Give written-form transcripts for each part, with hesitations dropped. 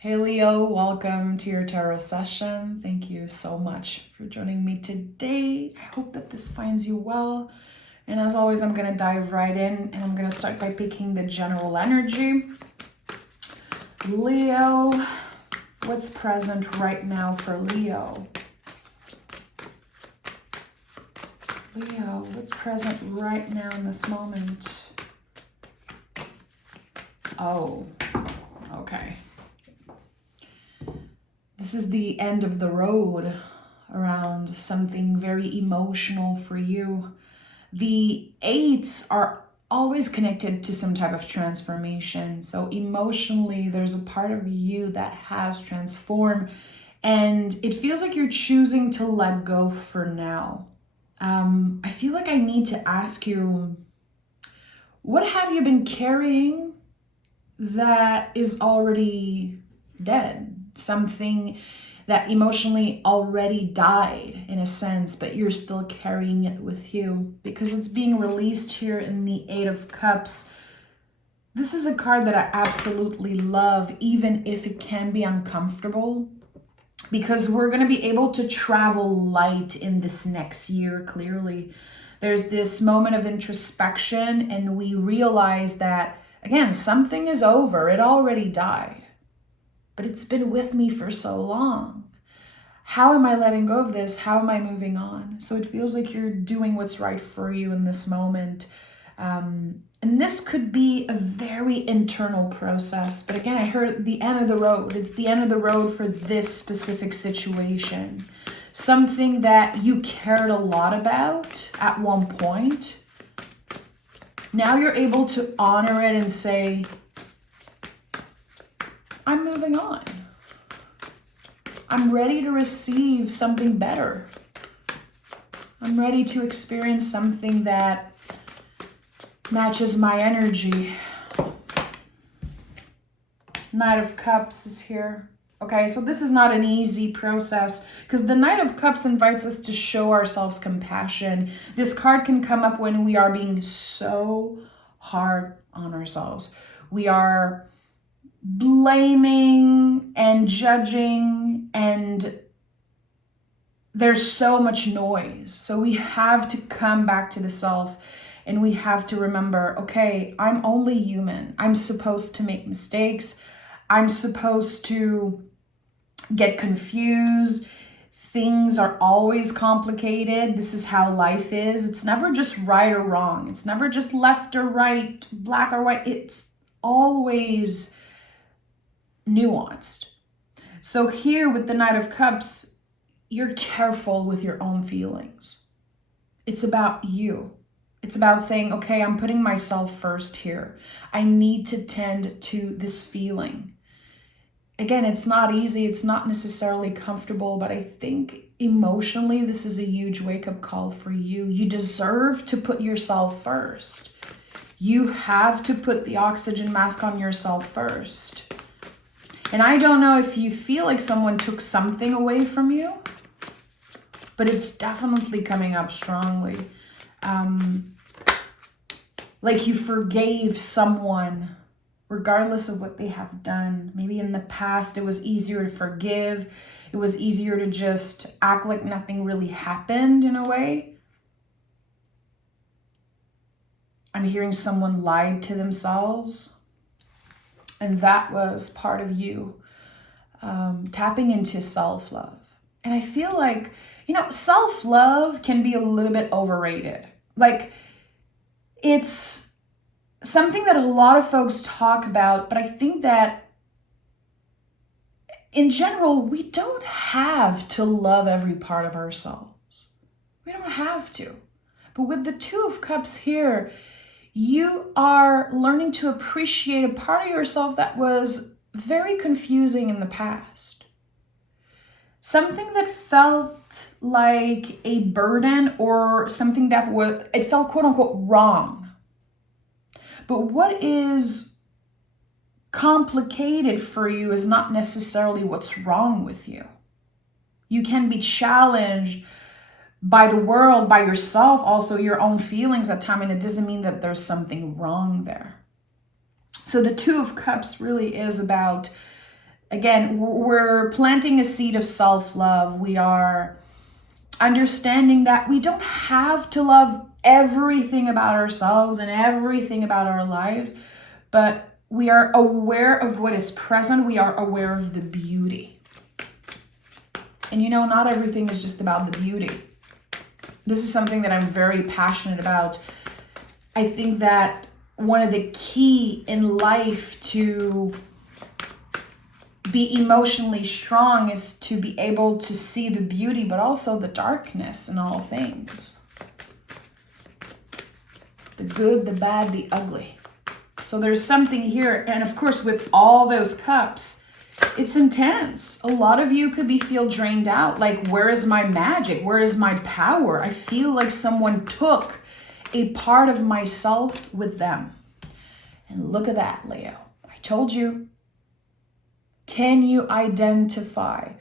Hey Leo, welcome to your tarot session. Thank you so much for joining me today. I hope that this finds you well. And as always, I'm going to dive right in and I'm going to start by picking the general energy. Leo, what's present right now for Leo? Leo, what's present right now in this moment? Oh, okay. This is the end of the road around something very emotional for you. The eights are always connected to some type of transformation. So emotionally, there's a part of you that has transformed and it feels like you're choosing to let go for now. I feel like I need to ask you, what have you been carrying that is already dead? Something that emotionally already died in a sense, but you're still carrying it with you because it's being released here in the Eight of Cups. This is a card that I absolutely love, even if it can be uncomfortable, because we're going to be able to travel light in this next year. Clearly, there's this moment of introspection and we realize that, again, something is over. It already died. But it's been with me for so long. How am I letting go of this? How am I moving on? So it feels like you're doing what's right for you in this moment. And this could be a very internal process. But again, I heard the end of the road. It's the end of the road for this specific situation. Something that you cared a lot about at one point. Now you're able to honor it and say, I'm moving on. I'm ready to receive something better. I'm ready to experience something that matches my energy. Knight of Cups is here. Okay, so this is not an easy process because the Knight of Cups invites us to show ourselves compassion. This card can come up when we are being so hard on ourselves. We are blaming and judging, and there's so much noise. So we have to come back to the self and we have to remember, okay, I'm only human. I'm supposed to make mistakes. I'm supposed to get confused. Things are always complicated. This is how life is. It's never just right or wrong. It's never just left or right, black or white. It's always nuanced. So here with the Knight of Cups, you're careful with your own feelings. It's about you. It's about saying, okay, I'm putting myself first here. I need to tend to this feeling. Again, it's not easy. It's not necessarily comfortable, but I think emotionally, this is a huge wake-up call for you. You deserve to put yourself first. You have to put the oxygen mask on yourself first. And I don't know if you feel like someone took something away from you, but it's definitely coming up strongly. Like you forgave someone regardless of what they have done. Maybe in the past it was easier to forgive. It was easier to just act like nothing really happened in a way. I'm hearing someone lied to themselves. And that was part of you tapping into self-love. And I feel like, self-love can be a little bit overrated. Like, it's something that a lot of folks talk about, but I think that in general, we don't have to love every part of ourselves. We don't have to. But with the Two of Cups here, you are learning to appreciate a part of yourself that was very confusing in the past. Something that felt like a burden or something that it felt quote unquote wrong. But what is complicated for you is not necessarily what's wrong with you. You can be challenged by the world, by yourself, also your own feelings at times, and it doesn't mean that there's something wrong there. So the Two of Cups really is about Again, we're planting a seed of self-love. We are understanding that we don't have to love everything about ourselves and everything about our lives, but we are aware of what is present. We are aware of the beauty. And not everything is just about the beauty. This is something that I'm very passionate about. I think that one of the key in life to be emotionally strong is to be able to see the beauty, but also the darkness in all things. The good, the bad, the ugly. So there's something here. And of course, with all those cups, it's intense. A lot of you could feel drained out. Like, where is my magic? Where is my power? I feel like someone took a part of myself with them. And look at that, Leo. I told you. Can you identify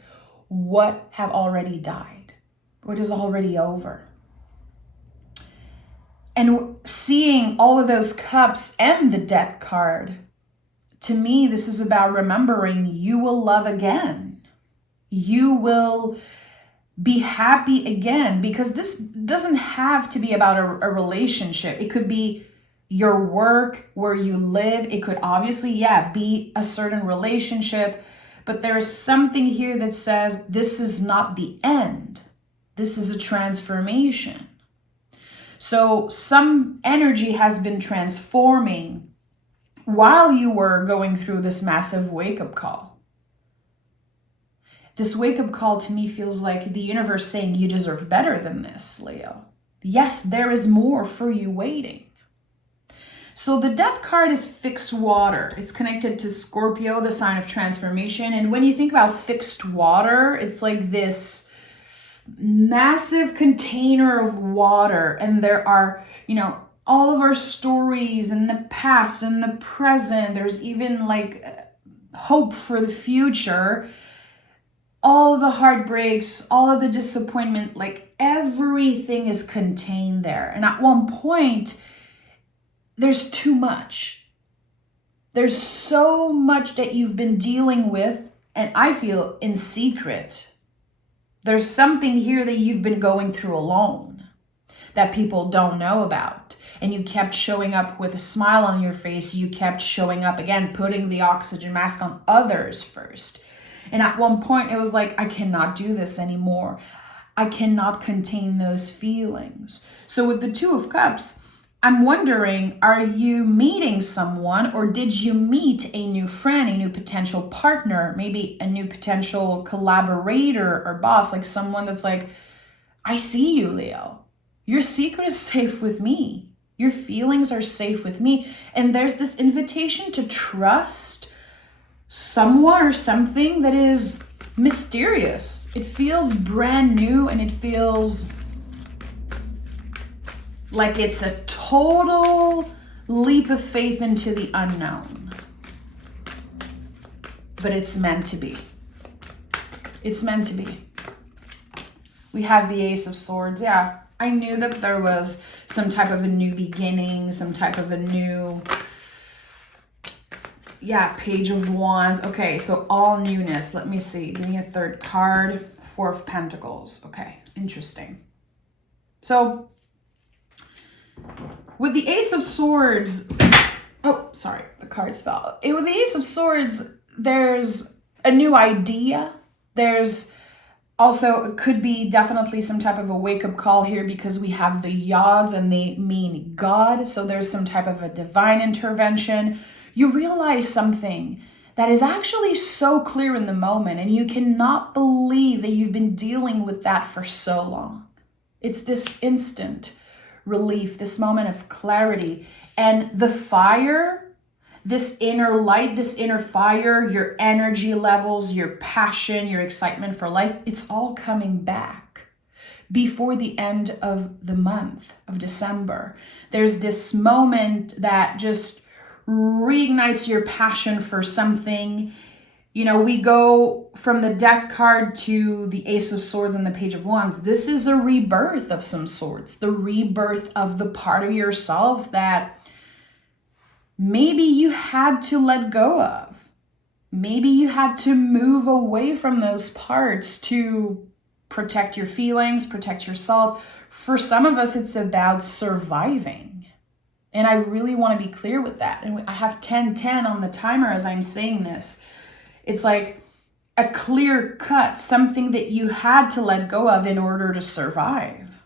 what have already died? What is already over? And seeing all of those cups and the Death card, to me, this is about remembering you will love again. You will be happy again, because this doesn't have to be about a relationship. It could be your work, where you live. It could obviously, be a certain relationship. But there is something here that says this is not the end. This is a transformation. So some energy has been transforming while you were going through this massive wake-up call. This wake-up call to me feels like the universe saying you deserve better than this, Leo. Yes, there is more for you waiting. So the Death card is fixed water. It's connected to Scorpio, the sign of transformation. And when you think about fixed water, it's like this massive container of water. And there are, all of our stories in the past and the present. There's even like hope for the future. All of the heartbreaks, all of the disappointment, like everything is contained there. And at one point, there's too much. There's so much that you've been dealing with, and I feel in secret. There's something here that you've been going through alone that people don't know about. And you kept showing up with a smile on your face. You kept showing up again, putting the oxygen mask on others first. And at one point, it was like, I cannot do this anymore. I cannot contain those feelings. So with the Two of Cups, I'm wondering, are you meeting someone, or did you meet a new friend, a new potential partner, maybe a new potential collaborator or boss, like someone that's like, I see you, Leo. Your secret is safe with me. Your feelings are safe with me. And there's this invitation to trust someone or something that is mysterious. It feels brand new, and it feels like it's a total leap of faith into the unknown. But it's meant to be. It's meant to be. We have the Ace of Swords. Yeah, I knew that there was some type of a new beginning, some type of a new, Page of Wands. Okay, so all newness. Let me see. Give me a third card. Four of Pentacles. Okay, interesting. So with the Ace of Swords, the cards fell. With the Ace of Swords, there's a new idea. There's also, it could be definitely some type of a wake-up call here, because we have the Yods and they mean God. So there's some type of a divine intervention. You realize something that is actually so clear in the moment, and you cannot believe that you've been dealing with that for so long. It's this instant relief, this moment of clarity, and the fire, this inner light, this inner fire, your energy levels, your passion, your excitement for life, it's all coming back before the end of the month of December. There's this moment that just reignites your passion for something. We go from the Death card to the Ace of Swords and the Page of Wands. This is a rebirth of some sorts, the rebirth of the part of yourself that maybe you had to let go of. Maybe you had to move away from those parts to protect your feelings, protect yourself. For some of us, it's about surviving. And I really want to be clear with that. And I have 10-10 on the timer as I'm saying this. It's like a clear cut, something that you had to let go of in order to survive.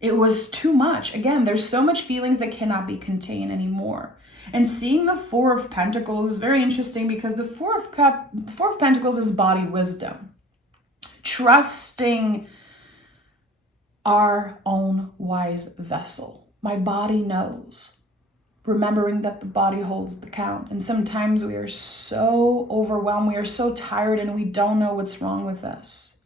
It was too much. Again, there's so much feelings that cannot be contained anymore. And seeing the Four of Pentacles is very interesting because the Four of Pentacles is body wisdom. Trusting our own wise vessel. My body knows. Remembering that the body holds the count. And sometimes we are so overwhelmed, we are so tired, and we don't know what's wrong with us.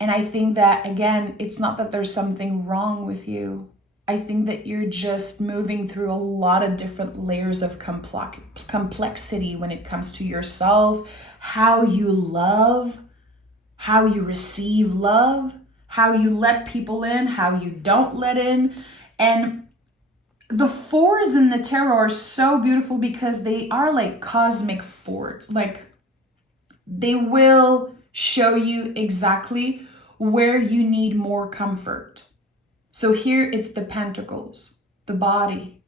And I think that, again, it's not that there's something wrong with you. I think that you're just moving through a lot of different layers of complexity when it comes to yourself, how you love, how you receive love, how you let people in, how you don't let in. And the fours in the tarot are so beautiful because they are like cosmic forts. Like they will show you exactly where you need more comfort. So here it's the pentacles, the body.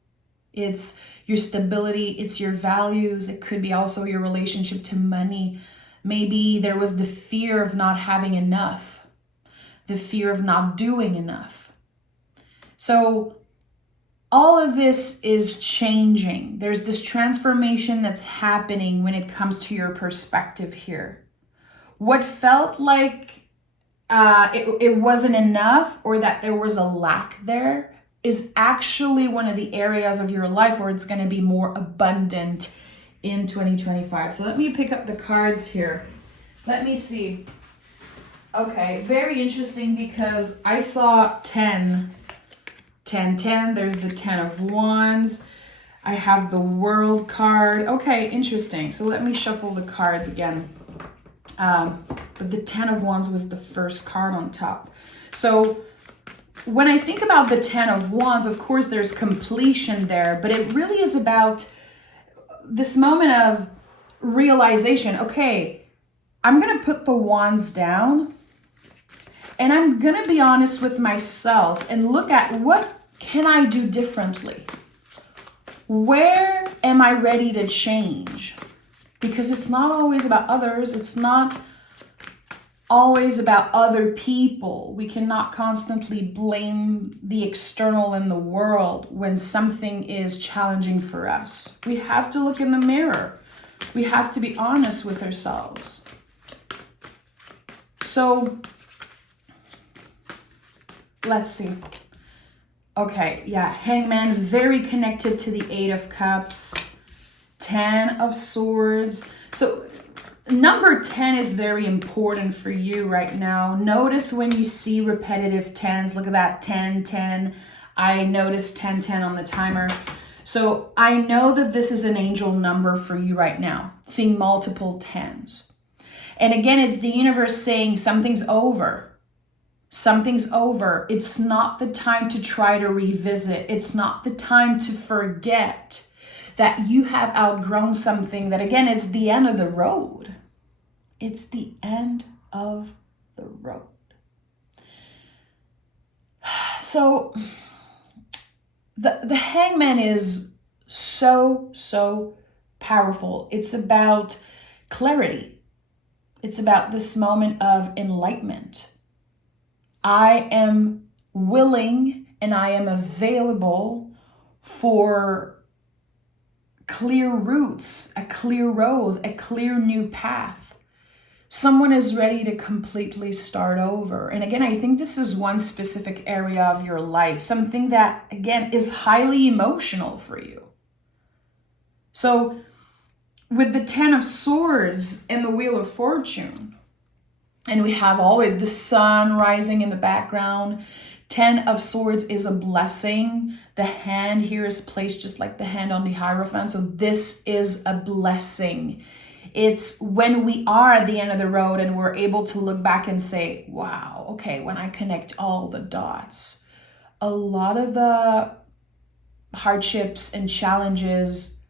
It's your stability, it's your values. It could be also your relationship to money. Maybe there was the fear of not having enough, the fear of not doing enough. So all of this is changing. There's this transformation that's happening when it comes to your perspective here. What felt like it wasn't enough or that there was a lack there is actually one of the areas of your life where it's going to be more abundant in 2025. So let me pick up the cards here. Let me see. Okay, very interesting because I saw 10. There's the 10 of Wands. I have the World card. Okay, interesting. So let me shuffle the cards again. But the 10 of Wands was the first card on top. So when I think about the 10 of Wands, of course, there's completion there, but it really is about this moment of realization. Okay, I'm going to put the wands down and I'm going to be honest with myself and look at what can I do differently? Where am I ready to change? Because it's not always about others. It's not always about other people. We cannot constantly blame the external and the world when something is challenging for us. We have to look in the mirror. We have to be honest with ourselves. So let's see. Okay, yeah, Hangman, very connected to the 8 of Cups, 10 of Swords. So number 10 is very important for you right now. Notice when you see repetitive 10s, look at that 10, 10. I noticed 10, 10 on the timer. So I know that this is an angel number for you right now, seeing multiple 10s. And again, it's the universe saying something's over. Something's over. It's not the time to try to revisit. It's not the time to forget that you have outgrown something that, again, it's the end of the road. It's the end of the road. So the Hangman is so powerful. It's about clarity. It's about this moment of enlightenment. I am willing and I am available for clear routes, a clear road, a clear new path. Someone is ready to completely start over. And again, I think this is one specific area of your life, something that, again, is highly emotional for you. So with the 10 of Swords and the Wheel of Fortune, and we have always the sun rising in the background. 10 of Swords is a blessing. The hand here is placed just like the hand on the Hierophant. So this is a blessing. It's when we are at the end of the road and we're able to look back and say, wow, okay, when I connect all the dots, a lot of the hardships and challenges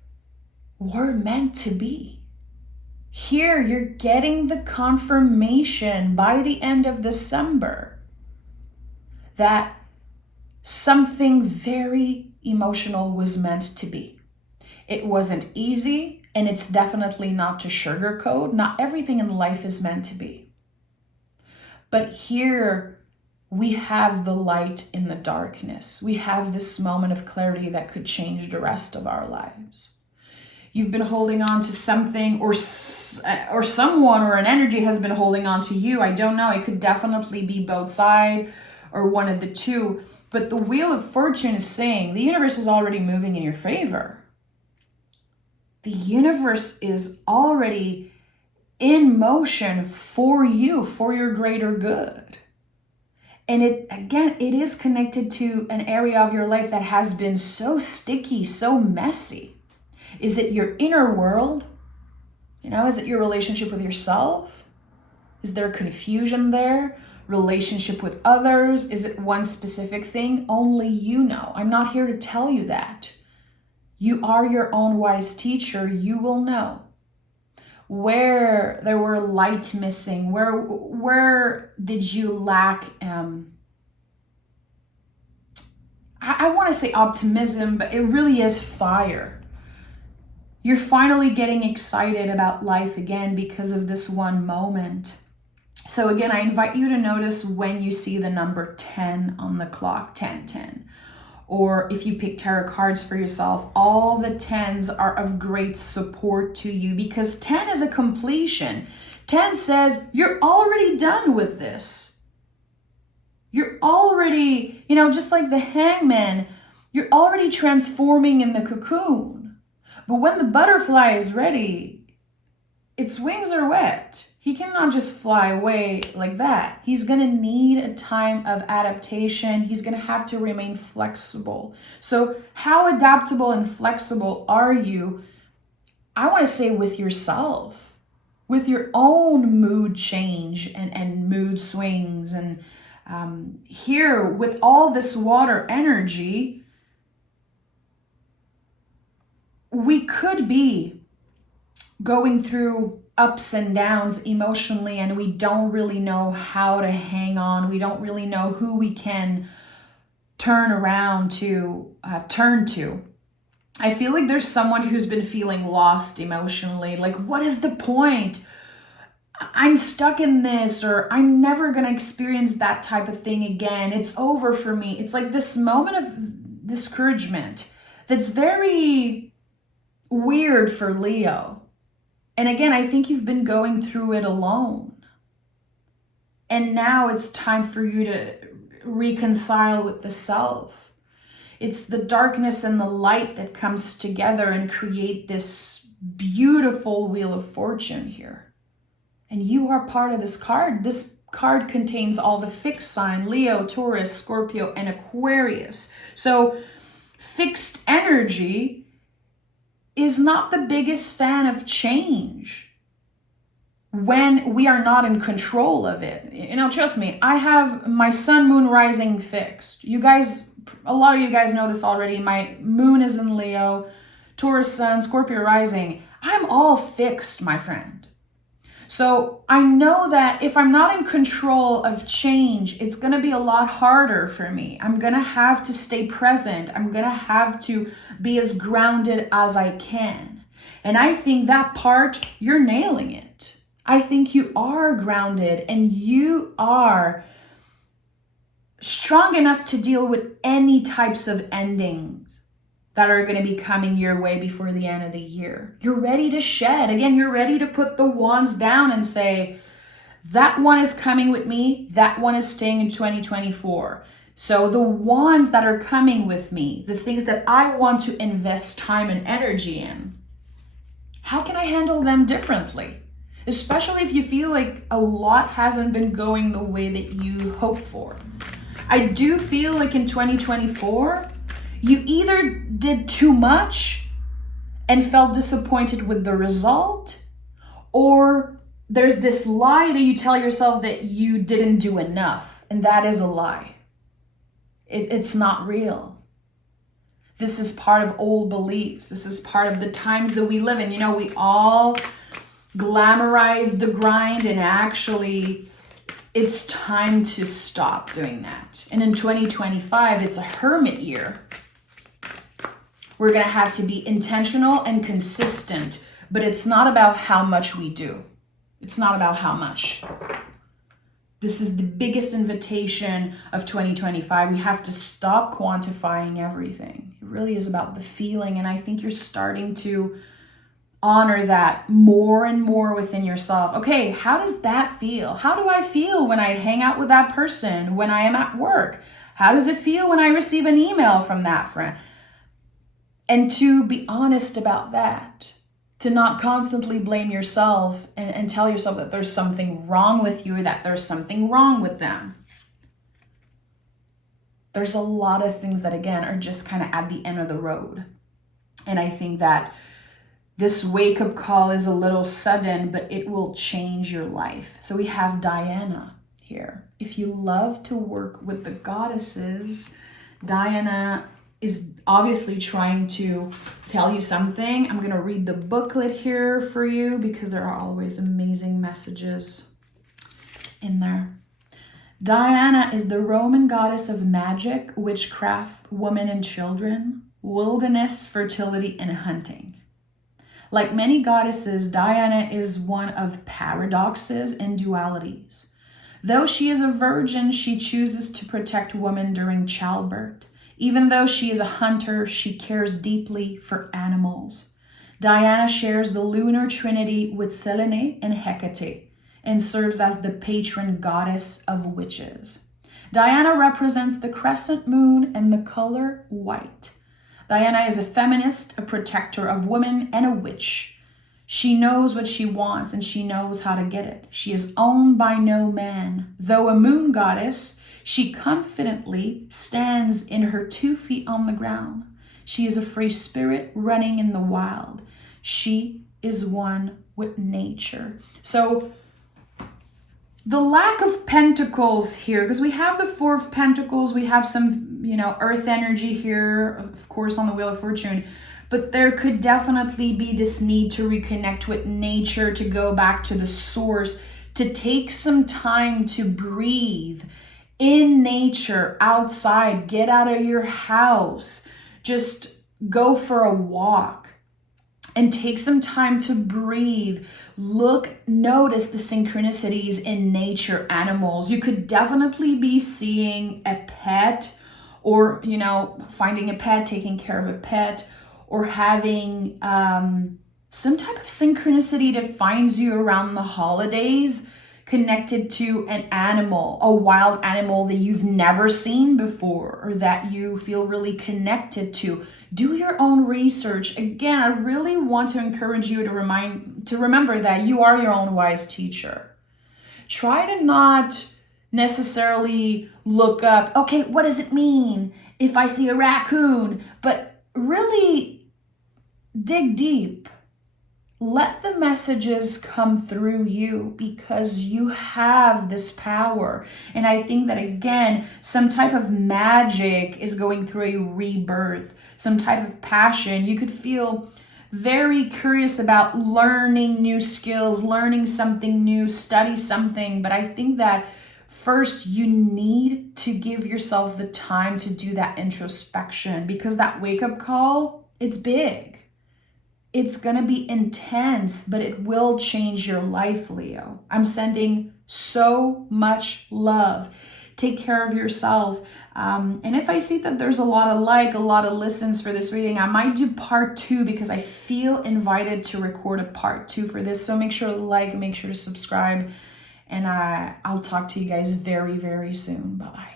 were meant to be. Here, you're getting the confirmation by the end of December that something very emotional was meant to be. It wasn't easy, and it's definitely not to sugarcoat. Not everything in life is meant to be. But here, we have the light in the darkness. We have this moment of clarity that could change the rest of our lives. You've been holding on to something, or someone or an energy has been holding on to you. I don't know. It could definitely be both sides or one of the two. But the Wheel of Fortune is saying the universe is already moving in your favor. The universe is already in motion for you, for your greater good. And it is connected to an area of your life that has been so sticky, so messy. Is it your inner world? Is it your relationship with yourself? Is there confusion there? Relationship with others? Is it one specific thing? Only you know. I'm not here to tell you that. You are your own wise teacher. You will know where there were light missing. Where did you lack? I want to say optimism, but it really is fire. You're finally getting excited about life again because of this one moment. So again, I invite you to notice when you see the number 10 on the clock, 1010. Or if you pick tarot cards for yourself, all the 10s are of great support to you because 10 is a completion. 10 says you're already done with this. You're already, just like the hangman, you're already transforming in the cocoon. But when the butterfly is ready, its wings are wet. He cannot just fly away like that. He's going to need a time of adaptation. He's going to have to remain flexible. So how adaptable and flexible are you? I want to say with yourself, with your own mood change and mood swings. And here with all this water energy, we could be going through ups and downs emotionally, and we don't really know how to hang on. We don't really know who we can turn to. I feel like there's someone who's been feeling lost emotionally. Like, what is the point? I'm stuck in this, or I'm never going to experience that type of thing again. It's over for me. It's like this moment of discouragement that's very weird for Leo. And again, I think you've been going through it alone. And now it's time for you to reconcile with the self. It's the darkness and the light that comes together and create this beautiful Wheel of Fortune here. And you are part of this card. This card contains all the fixed sign, Leo, Taurus, Scorpio, and Aquarius. So fixed energy is not the biggest fan of change when we are not in control of it. Trust me, I have my sun, moon, rising fixed. A lot of you guys know this already. My moon is in Leo, Taurus sun, Scorpio rising. I'm all fixed, my friend. So I know that if I'm not in control of change, it's going to be a lot harder for me. I'm going to have to stay present. I'm going to have to be as grounded as I can. And I think that part, you're nailing it. I think you are grounded and you are strong enough to deal with any types of endings that are going to be coming your way before the end of the year. You're ready to shed. Again, you're ready to put the wands down and say, that one is coming with me. That one is staying in 2024. So the wands that are coming with me, the things that I want to invest time and energy in, how can I handle them differently? Especially if you feel like a lot hasn't been going the way that you hoped for. I do feel like in 2024, you either did too much and felt disappointed with the result, or there's this lie that you tell yourself that you didn't do enough, and that is a lie. It's not real. This is part of old beliefs. This is part of the times that we live in. We all glamorize the grind, and actually it's time to stop doing that. And in 2025, it's a hermit year. We're going to have to be intentional and consistent, but it's not about how much we do. It's not about how much. This is the biggest invitation of 2025. We have to stop quantifying everything. It really is about the feeling. And I think you're starting to honor that more and more within yourself. Okay, how does that feel? How do I feel when I hang out with that person, when I am at work? How does it feel when I receive an email from that friend? And to be honest about that. To not constantly blame yourself and tell yourself that there's something wrong with you or that there's something wrong with them. There's a lot of things that, again, are just kind of at the end of the road. And I think that this wake-up call is a little sudden, but it will change your life. So we have Diana here. If you love to work with the goddesses, Diana is obviously trying to tell you something. I'm going to read the booklet here for you because there are always amazing messages in there. Diana is the Roman goddess of magic, witchcraft, women and children, wilderness, fertility, and hunting. Like many goddesses, Diana is one of paradoxes and dualities. Though she is a virgin, she chooses to protect women during childbirth. Even though she is a hunter, she cares deeply for animals. Diana shares the lunar trinity with Selene and Hecate and serves as the patron goddess of witches. Diana represents the crescent moon and the color white. Diana is a feminist, a protector of women, and a witch. She knows what she wants and she knows how to get it. She is owned by no man. Though a moon goddess, she confidently stands in her 2 feet on the ground. She is a free spirit running in the wild. She is one with nature. So the lack of pentacles here, because we have the 4 of Pentacles, we have some, earth energy here, of course, on the Wheel of Fortune, but there could definitely be this need to reconnect with nature, to go back to the source, to take some time to breathe in nature, outside, get out of your house, just go for a walk and take some time to breathe. Notice the synchronicities in nature, animals. You could definitely be seeing a pet or, finding a pet, taking care of a pet, or having some type of synchronicity that finds you around the holidays, connected to an animal, a wild animal that you've never seen before or that you feel really connected to. Do your own research. Again, I really want to encourage you to remember that you are your own wise teacher. Try to not necessarily look up, okay, what does it mean if I see a raccoon? But really dig deep. Let the messages come through you because you have this power. And I think that, again, some type of magic is going through a rebirth, some type of passion. You could feel very curious about learning new skills, learning something new, study something. But I think that first you need to give yourself the time to do that introspection, because that wake-up call, it's big. It's going to be intense, but it will change your life, Leo. I'm sending so much love. Take care of yourself. And if I see that there's a lot of listens for this reading, I might do part 2 because I feel invited to record a part 2 for this. So make sure to like, make sure to subscribe, and I'll talk to you guys very, very soon. Bye-bye.